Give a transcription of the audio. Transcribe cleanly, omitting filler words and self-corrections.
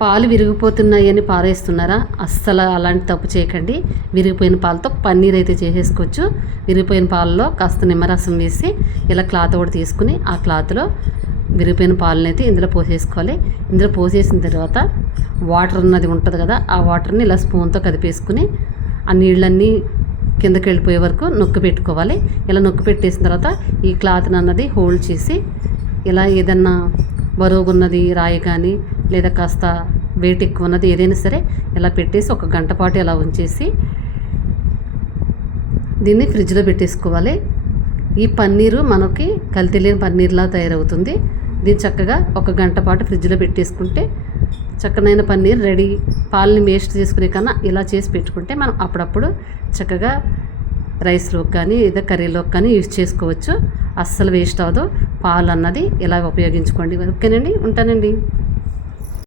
పాలు విరిగిపోతున్నాయని పారేస్తున్నారా? అస్సలు అలాంటి తప్పు చేయకండి. విరిగిపోయిన పాలతో పన్నీర్ అయితే చేసేసుకోవచ్చు. విరిగిపోయిన పాలలో కాస్త నిమ్మరసం వేసి ఇలా క్లాత్ ఒకటి తీసుకుని ఆ క్లాత్లో విరిగిపోయిన పాలను అయితే ఇందులో పోసేసుకోవాలి. ఇందులో పోసేసిన తర్వాత వాటర్ అన్నది ఉంటుంది కదా, ఆ వాటర్ని ఇలా స్పూన్తో కదిపేసుకుని ఆ నీళ్ళన్నీ కిందకి వెళ్ళిపోయే వరకు నొక్కి పెట్టుకోవాలి. ఇలా నొక్కి పెట్టేసిన తర్వాత ఈ క్లాత్ని అన్నది హోల్డ్ చేసి ఇలా ఏదన్నా బరువుగున్నది రాయి కానీ లేదా కాస్త వెయిట్ ఎక్కువ ఉన్నది ఏదైనా సరే ఇలా పెట్టేసి ఒక గంట పాటు ఇలా ఉంచేసి దీన్ని ఫ్రిడ్జ్లో పెట్టేసుకోవాలి. ఈ పన్నీరు మనకి కల్తీ లేని పన్నీర్లా తయారవుతుంది. దీన్ని చక్కగా ఒక గంట పాటు ఫ్రిడ్జ్లో పెట్టేసుకుంటే చక్కనైన పన్నీర్ రెడీ. పాలని వేస్ట్ చేసుకునే కన్నా ఇలా చేసి పెట్టుకుంటే మనం అప్పుడప్పుడు చక్కగా రైస్లోకి కానీ ఏదో కర్రీలోకి కానీ యూజ్ చేసుకోవచ్చు. అస్సలు వేస్ట్ అవ్వదు. పాలు అన్నది ఇలా ఉపయోగించుకోండి. ఓకేనండి, ఉంటానండి.